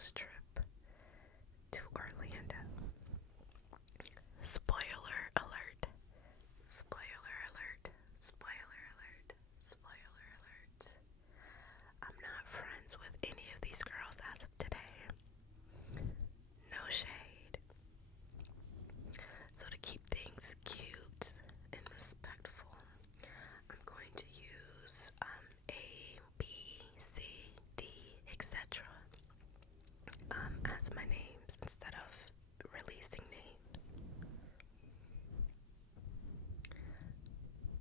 girls' trip to Orlando. Spoiler alert. Spoiler alert. Spoiler alert. Spoiler alert. I'm not friends with any of these girls as of today. No shade. So to keep things cute and respectful, I'm going to use A, B, C, D, etc. As my names instead of releasing names.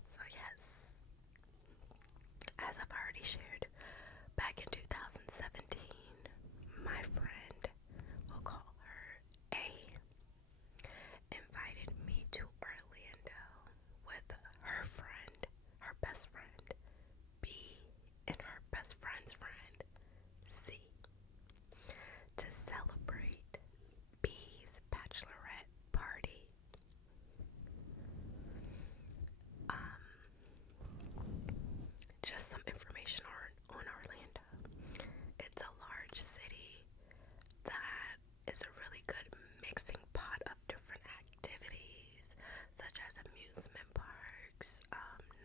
So yes, as I've already shared, back in 2017, my friend, we'll call her A, invited me to Orlando with her friend, her best friend, B, and her best friend's friend, C, to celebrate B's bachelorette party. Just some information on Orlando. It's a large city that is a really good mixing pot of different activities, such as amusement parks,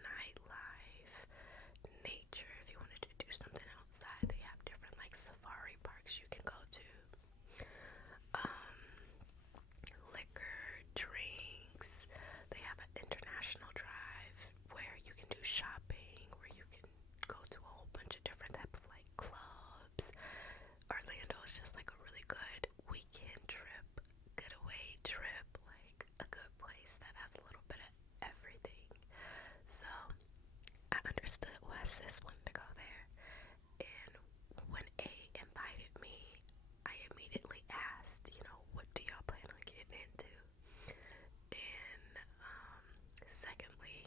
nightlife, nature. If you wanted to do something outside, they have different like safari parks you can go to. Liquor, drinks. They have an international drive where you can do shopping, where you can go to a whole bunch of different type of like clubs. Orlando is just like a really good weekend trip, getaway trip, like a good place that has a little bit of everything. So I understood why sis wanted to go there. And when A invited me, I immediately asked, what do y'all plan on getting into? And secondly,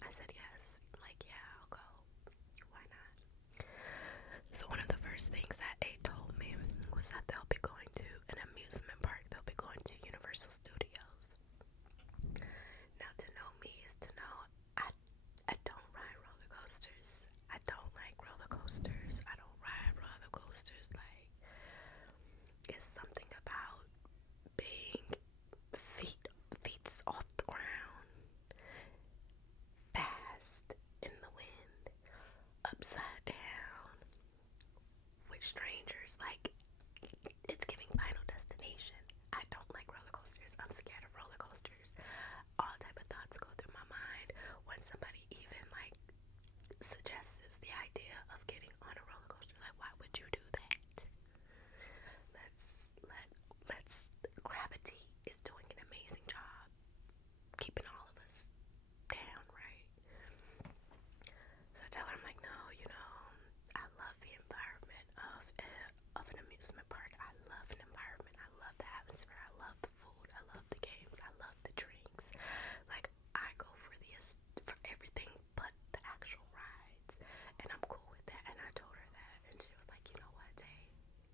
I said yes. Like, yeah, I'll go. Why not? So one of the first things that A told me was that they'll be going to an amusement park. They'll be going to Universal Studios. Now, to know me is to know I don't ride roller coasters. I don't like roller coasters. I don't ride roller coasters. Like, it's something about being feet off the ground, fast in the wind, upside down, with strangers. Like, it's giving Final Destination. I don't like roller coasters. I'm scared of roller coasters. All type of thoughts go through my mind when somebody even like suggests the idea of getting on a roller coaster. Like, why would you do that? Let's gravity is doing an amazing job keeping all of us down, right? So I tell her, I'm like, no, I love the environment of an amusement park. I love an environment. I love the atmosphere. I love the food. I love the games. I love the drinks. Like, I go for everything but the actual rides, and I'm cool with that. And I told her that, and she was like, you know what, Day,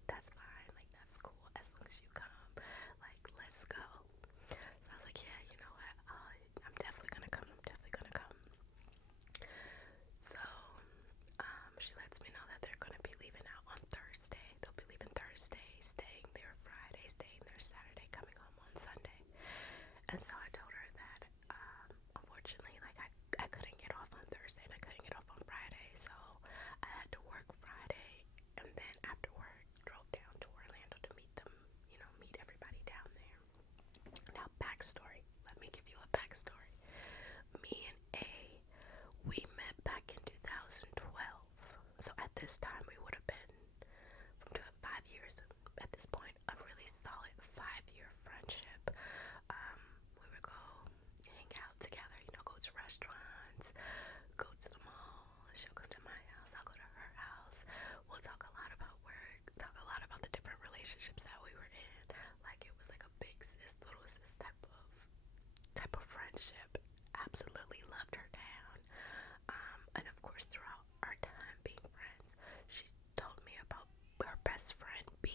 that's fine. Like, that's cool as long as you come. Like, let's go. So I was like, yeah, you know what? I'm definitely gonna come. I'm definitely gonna come. So, she lets me know that they're gonna be leaving out on Thursday. They'll be leaving Thursday, staying there Friday, staying there Saturday, coming home on Sunday. And so I told her that, unfortunately, like I couldn't get off on Thursday and I couldn't get off on Friday, so I had to work Friday, and then after work drove down to Orlando to meet them, meet everybody down there. Now, backstory. Let me give you a backstory. Me and A, we met back in 2012. So at this time, we would have been from 5 years at this point, a really solid 5-year friendship. We would go hang out together, go to restaurants, go to the mall. She'll come to my house, I'll go to her house. We'll talk a lot about work, talk a lot about the different relationships that we were in. Like, it was like a big sis, little sis type of friendship. Absolutely loved her down. And of course, throughout our time being friends, she told me about her best friend B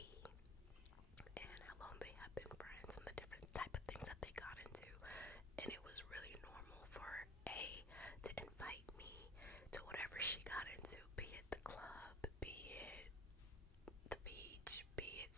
and how long they have been friends and the different type of things that they got into. And it was really normal for A to invite me to whatever she got into, be it the club, be it the beach, be it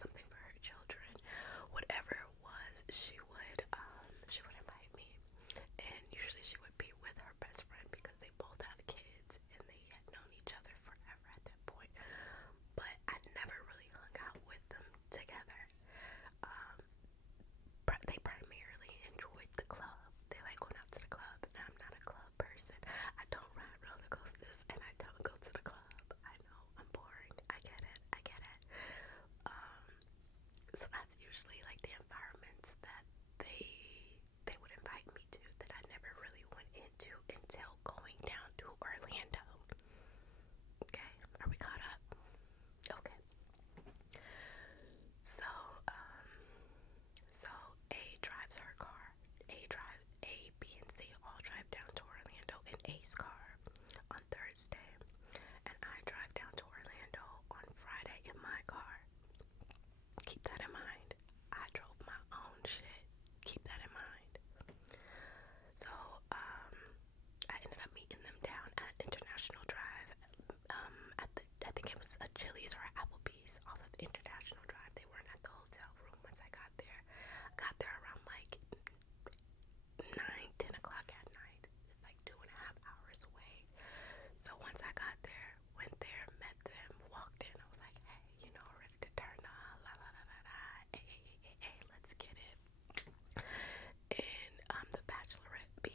So that's usually like the environments that they would invite me to that I never really went into until going down to Orlando. Okay, are we caught up? Okay. So, so A drives her car. A, B, and C all drive down to Orlando in A's car on Thursday, and I drive down to Orlando on Friday in my car. Keep that in mind. I drove my own shit. Keep that in mind. So, I ended up meeting them down at International Drive. I think it was a Chili's or an Applebee's off of International Drive. They weren't at the hotel room once I got there. Got there around like 9, 10 o'clock at night. It's like 2.5 hours away. So once I got there, went there, met them, walked in. I was like, hey, ready to turn on, la la la la la, hey, let's get it. And the Bachelorette B,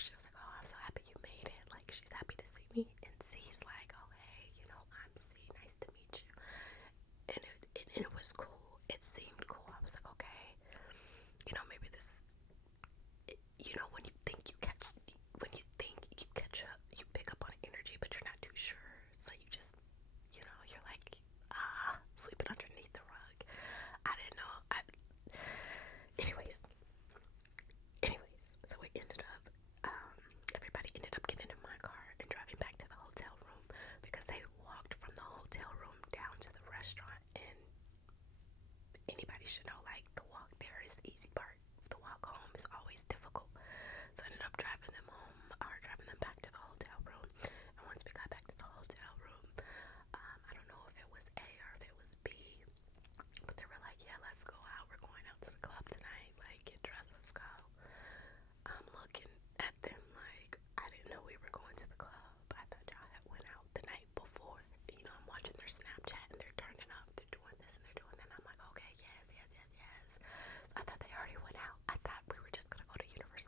she was like, oh, I'm so happy you made it. Like, she's happy to see me. And C's like, oh, hey, I'm C. Nice to meet you. And it was cool. It seemed cool. I was like, okay, maybe this, when you think you catch up, you pick up on energy, but you're not too sure. So you just, you're like, sleeping underneath the rug. I didn't know. Anyways, so we ended up, everybody ended up getting in my car and driving back to the hotel room because they walked from the hotel room down to the restaurant, and anybody should know, like, the walk there is the easy part. The walk home is always difficult. So I ended up driving them back to the hotel room. And once we got back to the hotel room, I don't know if it was A or if it was B, but they were like, yeah, let's go out. We're going out to the club tonight. Like, get dressed, let's go. I'm looking at them like, I didn't know we were going to the club. I thought y'all had went out the night before. I'm watching their Snapchat and they're turning up. They're doing this and they're doing that. And I'm like, okay, yes. I thought they already went out. I thought we were just going to go to Universal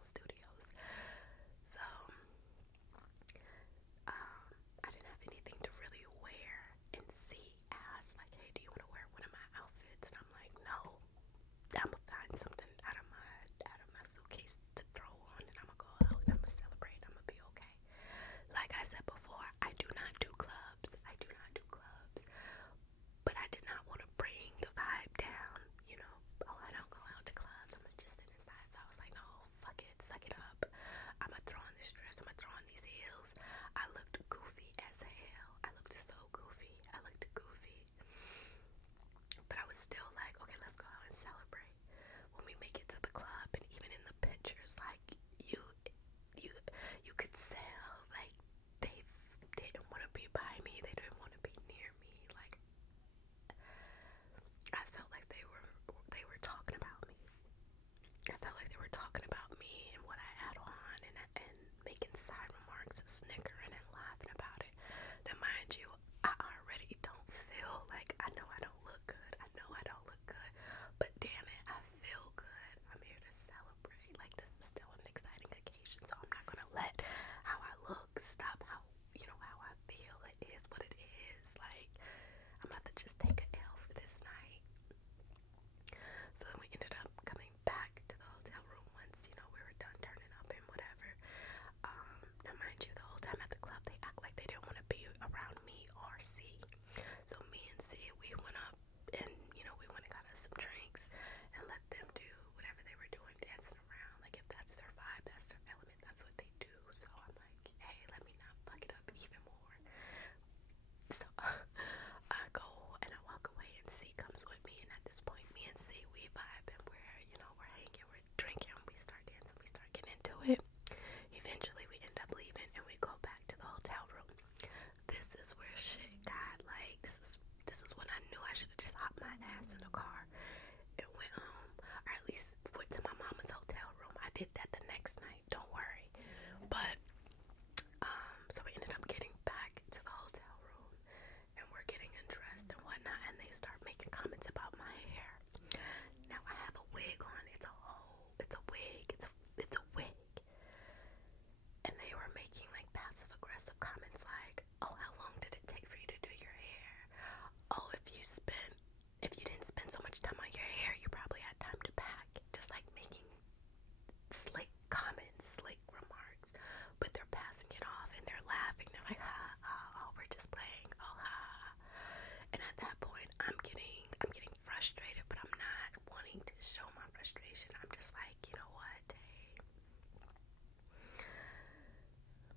frustrated, but I'm not wanting to show my frustration. I'm just like, you know what, hey,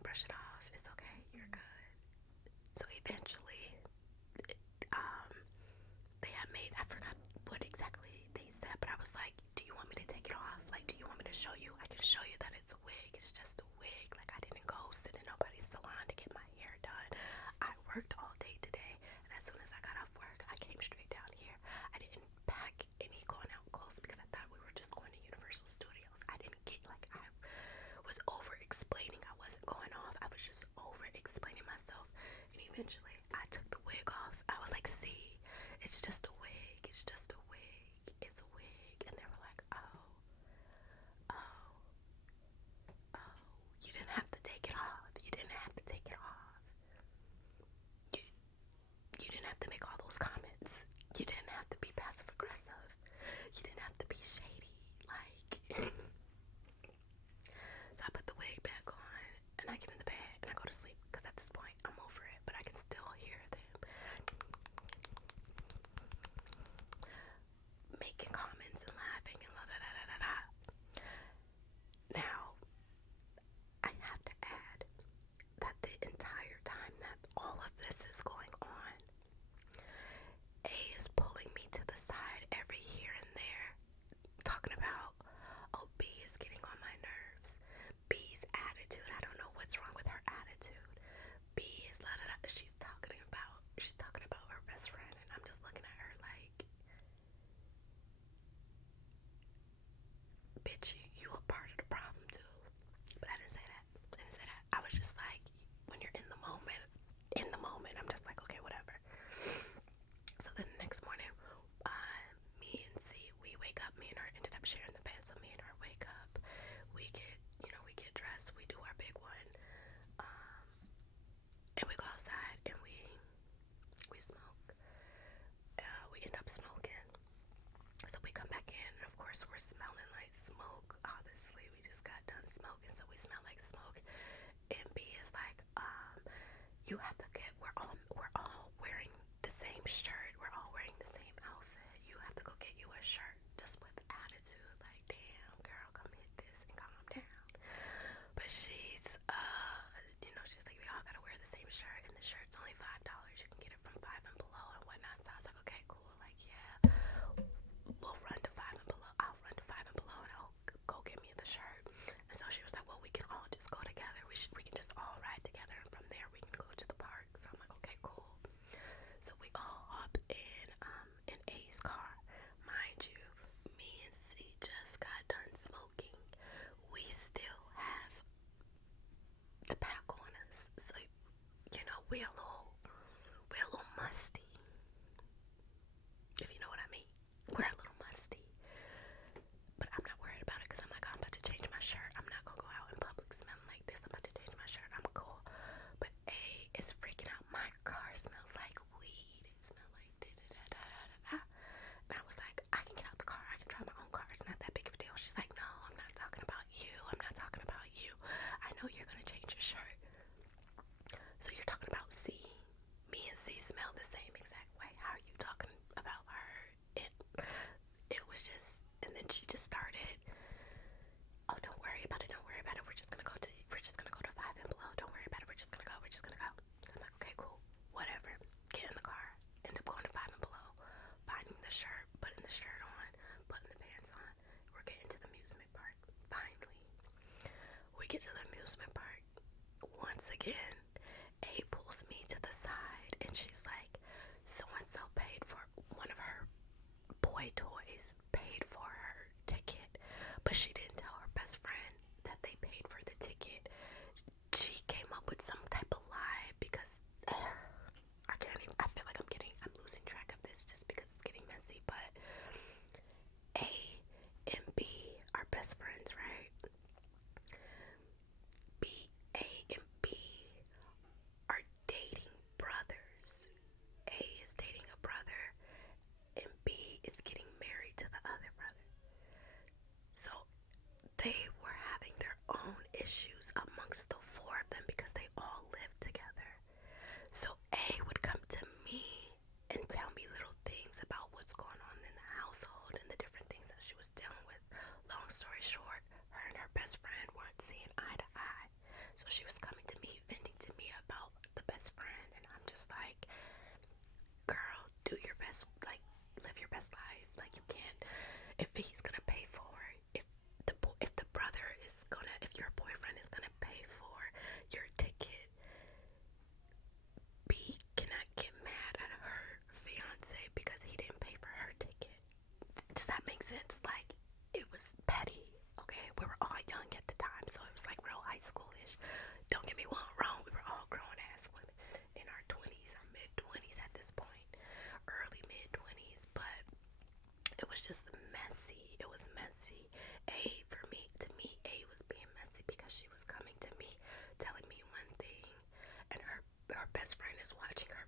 brush it off. It's okay. You're good. So eventually, um, they had made, I forgot what exactly they said, but I was like, do you want me to take it off? Like, do you want me to show you? I can show you that it's a wig. It's just a wig. Like, I didn't go sit in nobody's salon to get my hair done. I worked all day today, and as soon as I got off work, I came straight down here. I didn't pack any going out clothes because I thought we were just going to Universal Studios. I didn't get, like, I was over explaining. I wasn't going off. I was just over explaining myself. And eventually, I took the wig off. I was like, see, it's just a wig. It's just a wig. It's a wig. And they were like, oh, oh, oh, you didn't have to take it off. You didn't have to take it off. You didn't have to make all those comments. You didn't have to be passive aggressive. You didn't have to be shady. Like, so I put the wig back on and I get in the bed and I go to sleep because at this point I'm over it, but I can still hear them making comments and laughing and la da da da da da. Now, I have to add that the entire time that all of this is going on, A is pulling me to the side every here and there, talking about, oh, B is getting on my nerves. B's attitude, I don't know what's wrong with her attitude. B is la da da. She's talking about her best friend, and I'm just looking at her like, bitch, you a part of the problem too. But I didn't say that. I was just like, when you're in the moment, I'm just like, okay, whatever. So then the next morning, me and C, we wake up. Me and her ended up sharing the bed. So me and her wake up. We get dressed. We do our big one, and we go outside and we smoke. We end up smoking. So we come back in, and of course we're smelling like smoke. Obviously, we just got done smoking, so we smell like smoke. And B is like, you have to get. We're all wearing the same shirt. We're all wearing the same outfit. You have to go get you a shirt. Just with attitude, like, damn, girl, come hit this and calm down. But she's, she's like, we all gotta wear the same shirt, and the shirt's only $5. You can get it from Five and Below and whatnot. So I was like, okay, cool. Like, yeah, we'll run to Five and Below. I'll run to Five and Below, and I'll go get me the shirt. And so she was like, well, we can all just go together. We can just all ride together, and from there we can go to the park. So I'm like, okay, cool. So we all hop in A's car. Mind you, me and C just got done smoking. We still have the pack on us. So, we're a little musty. If you know what I mean. We're a little musty. But I'm not worried about it because I'm like, I'm about to change my shirt. I'm not going to go out in public smelling like this. I'm about to change my shirt. I'm cool. But A is freaking out. My car smells like weed. It smells like da-da-da-da-da-da. And I was like, I can get out the car. I can drive my own car. It's not that big of a deal. She's like, no, I'm not talking about you. I'm not talking about you. I know you're going to change your shirt. So you're talking about C. Me and C smell the same exact way. How are you talking about her? It was just, and then she just started, oh, don't worry about it. We're just gonna go to Five and Below. Don't worry about it. We're just gonna go. So I'm like, okay, cool, whatever. Get in the car. End up going to Five and Below, finding the shirt, putting the shirt on, putting the pants on. We're getting to the amusement park. Finally, we get to the amusement park. Once again, A pulls me to the side and she's like, so-and-so paid for one of her boy toys, paid for her ticket, but she didn't tell her best friend that they paid for the ticket. She came up with some type of lie because I feel like I'm losing track of this just because it's getting messy, but A and B are best friends, right? A and B are dating brothers. A is dating a brother, and B is getting married to the other brother. So if he's gonna pay for if the brother is gonna, if your boyfriend is gonna pay for your ticket, B cannot get mad at her fiance because he didn't pay for her ticket. Does that make sense? Like, it was petty, okay? We were all young at the time, so it was like real high schoolish. Don't get me wrong, we were all grown ass women in our 20s or mid 20s at this point, early mid 20s, but it was just messy. It was messy. To me, A was being messy because she was coming to me, telling me one thing, and her best friend is watching her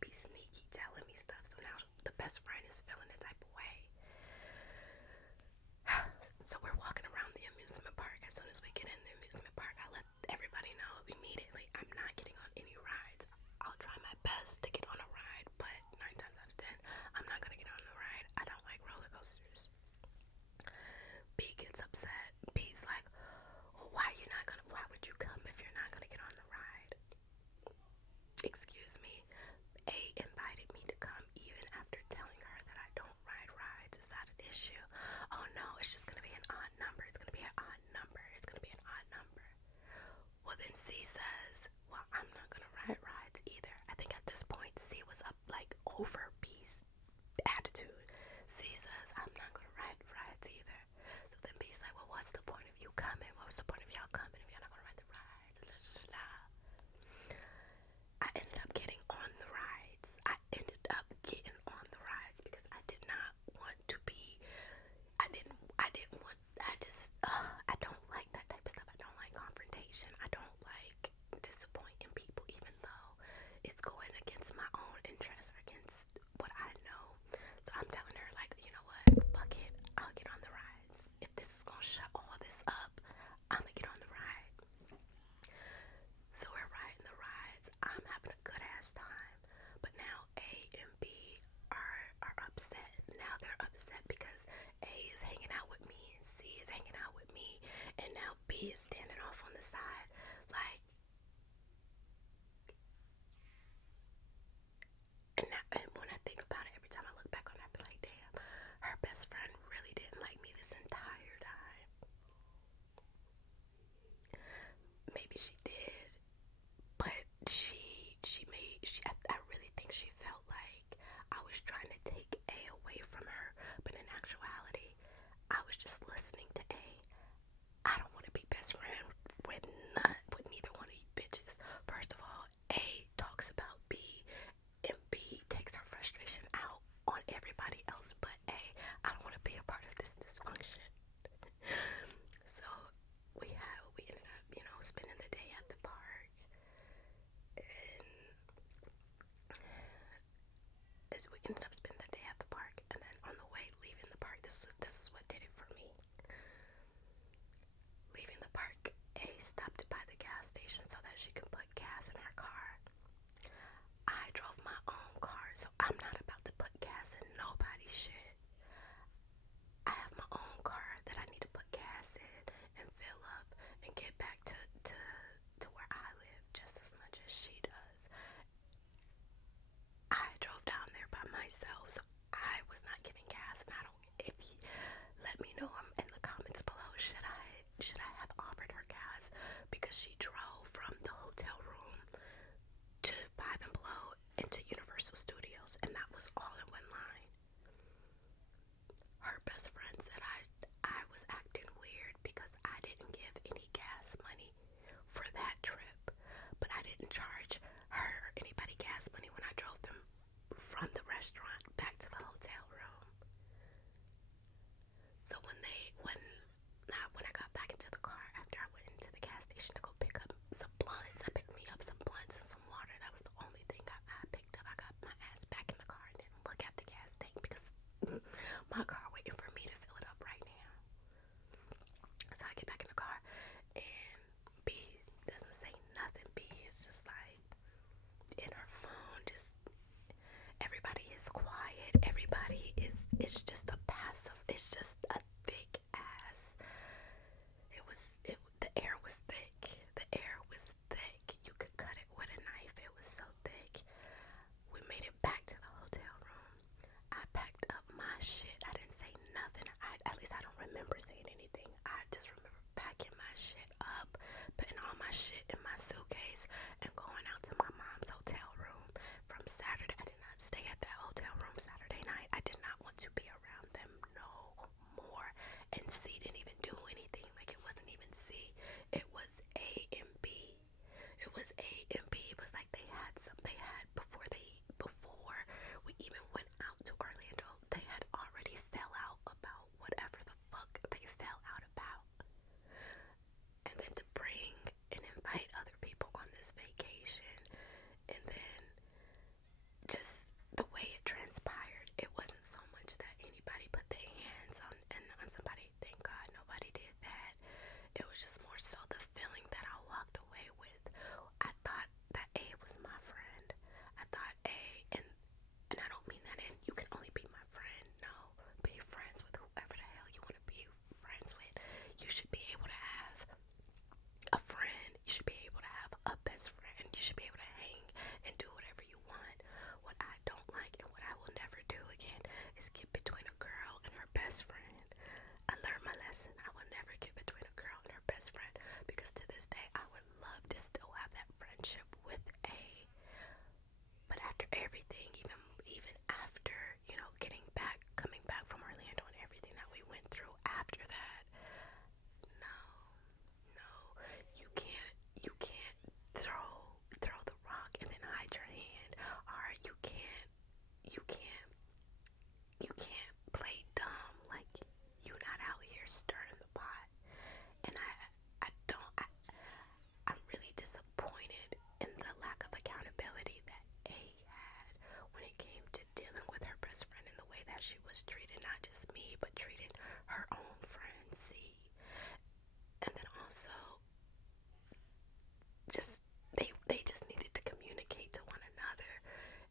be sneaky, telling me stuff. So now the best friend is feeling a type of way. So we're walking around the amusement park. As soon as we get in the amusement park, I let everybody know immediately I'm not getting on any rides. I'll try my best to get on a ride, but 9 times out of 10, I'm not gonna get on the ride. I don't like roller coasters. B gets upset. B's like, well, why would you come if you're not gonna get on the ride? Excuse me. A invited me to come even after telling her that I don't ride rides. Is that an issue? Oh no, it's just gonna be an odd number. It's gonna be an odd number. It's gonna be an odd number. Well, then C says, well, I'm not gonna ride rides either. I think at this point C was up like over B's attitude. C says, I'm not gonna ride rides either. So then B's like, well, what's the point of you coming? What was the point of y'all coming if y'all not gonna ride the rides? Da, da, da, da. I ended up getting on the rides. Because I did not want to be, I don't like that type of stuff. I don't like confrontation. I don't like disappointing people, even though it's going against my own interests or against what I know. So I'm telling her, like, you know what, fuck it, I'll get on the rides. If this is gonna shut all this up, I'm gonna get on the ride. So we're riding the rides. I'm having a good ass time. But now A and B are upset. Now they're upset because A is hanging out with me and C is hanging out with me, and now B is standing off on the side. Like, and when I think about it, every time I look back on it, I be like, damn, her best friend really didn't like me this entire time. Maybe she did, but I really think she felt like I was trying to take A away from her, but in actuality, I was just listening to A. I don't want to be best friend with neither one of you bitches. First of all, A talks about B, and B takes her frustration out on everybody else but A. I don't want to be a part of this dysfunction. So we ended up, spending the day at the park, and we ended up spending the day at the park, and then on the way leaving the park, this is what did it for me. Leaving the park, A stopped by the gas station so that she could put gas in her car. I drove my own car, so I'm not about to put gas in nobody's shit. I have my own car that I need to put gas in and fill up and get back to where I live just as much as she does. I drove down there by myself, so I was not getting gas, and if you let me know in the comments below, should I have offered her gas, because she drove from the hotel room to Five and Below into Universal Studios, and that was all in one line. Her best friend said I was acting weird because I didn't give any gas money for that trip, but I didn't charge her or anybody gas money when I drove them from the restaurant back to the hotel room. So when I got back into the car after I went into the gas station to go pick up some blunts, I picked me up some blunts and some water. That was the only thing I picked up. I got my ass back in the car and didn't look at the gas tank because my car waiting for me to fill it up right now. So I get back in the car and B doesn't say nothing. B is just like in her phone, just everybody is quiet. Everybody it's just a passive, it's just a thick ass. The air was thick. The air was thick. You could cut it with a knife. It was so thick. We made it back to the hotel room. I packed up my shit. I didn't say shit in my suitcase and going out to my mom's hotel room from Saturday. I did not stay at that hotel room Saturday night. I did not want to be around them no more. And C didn't even do anything. Like, it wasn't even C. It was A and B. It was A and B. It was like they had before we even went out to Orlando, they had already fell out about whatever the fuck they fell out about. And then to bring and invite other people on this vacation, and then just the way it transpired, it wasn't so much that anybody put their hands on somebody. Thank God nobody did that. It was just more so the feeling that I walked away with. I thought that A was my friend. I thought A, and I don't mean that in you can only be my friend. No, be friends with whoever the hell you want to be friends with. You should be able to have a friend. You should be able to have a best friend. You should be able to hang and do whatever you want. What I don't like and what I will never do again is get between a girl and her best friend. I learned my lesson. I will never get between a girl and her best friend, because to this day I would love to still have that friendship with A. But after everything, even after, coming back from Orlando and everything that we went through after that, no, you can't throw the rock and then hide your hand, or you can't play dumb like you not out here stirring the pot. And I'm really disappointed in the lack of accountability that A had when it came to dealing with her best friend in the way that she was treated, not just me, but treated her own friend C. And then also, just they just needed to communicate to one another.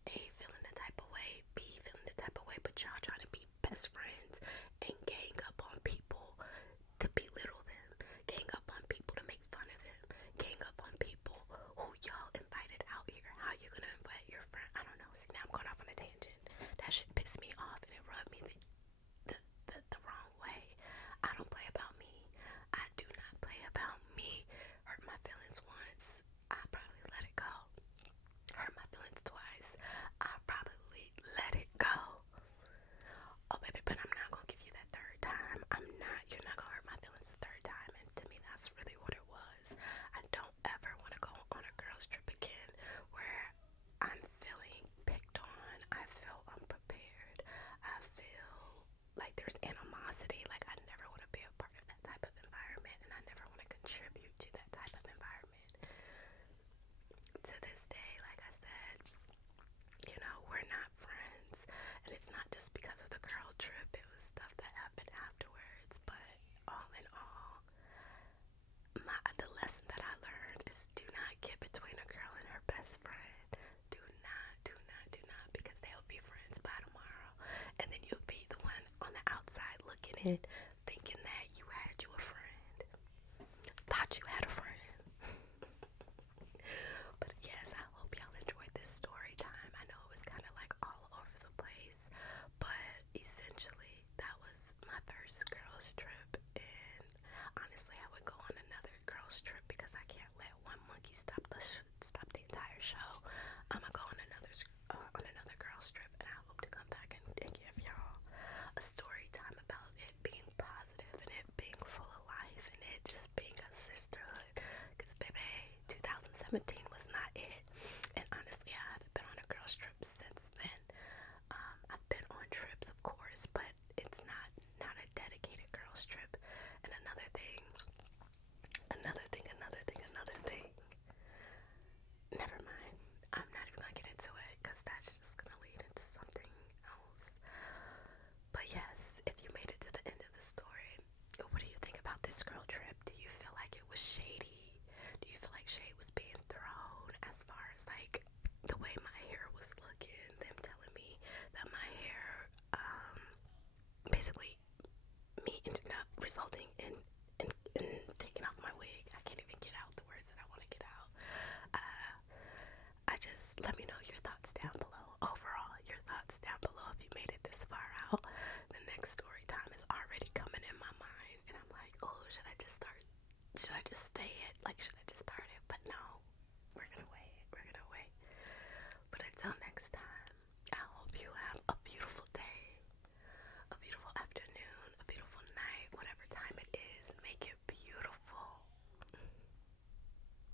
A feeling the type of way, B feeling the type of way, but y'all trying to be best friends and gang up on people to belittle them, gang up on people to make fun of them, gang up on people who y'all invited out here. How you gonna invite your friend? I don't know. See, now I'm going off on a tangent. That shit pissed me off and it rubbed me the wrong way. I don't play about me. I do not play about me. Hurt my feelings once, I probably let it go. Hurt my feelings twice, I probably let it go. Oh baby, but I'm not gonna give you that third time. You're not gonna hurt my feelings the third time. And to me, that's really what it was. I don't ever want to go on a girls trip again where I'm feeling picked on. I feel unprepared. I feel like there's animosity. Like, I never want to be a part of that type of environment, and I never want to contribute to that type of environment. To this day, like I said, we're not friends, and it's not just because of the girl trip. It was stuff that happened afterwards. But all in all, the lesson that I learned is do not get between a girl and her best friend. Do not, because they'll be friends by tomorrow, and then you'll be the one on the outside looking in, thinking that you had you a friend, thought you had a friend. But yes, I hope y'all enjoyed this story time. I know it was kind of like all over the place, but essentially that was my first girls trip. And honestly, I would go on another girls trip because I can't let one monkey stop the entire show. I'm gonna go on another girls trip, and I hope to come back and give y'all a story time about it being positive and it being full of life and it just being a sisterhood. Because baby, 2017 was not it. And honestly, I haven't been on a girls trip since then. I've been on trips, of course, but it's not a dedicated girls trip. And another thing. Never mind. I'm not even gonna get into it because that's just gonna lead into something else. But yes, if you made it to the end of the story, what do you think about this girl trip? Do you feel like it was shady? Do you feel like shade was being thrown as far as like the way my hair was looking? Them telling me that my hair, basically me ended up resulting in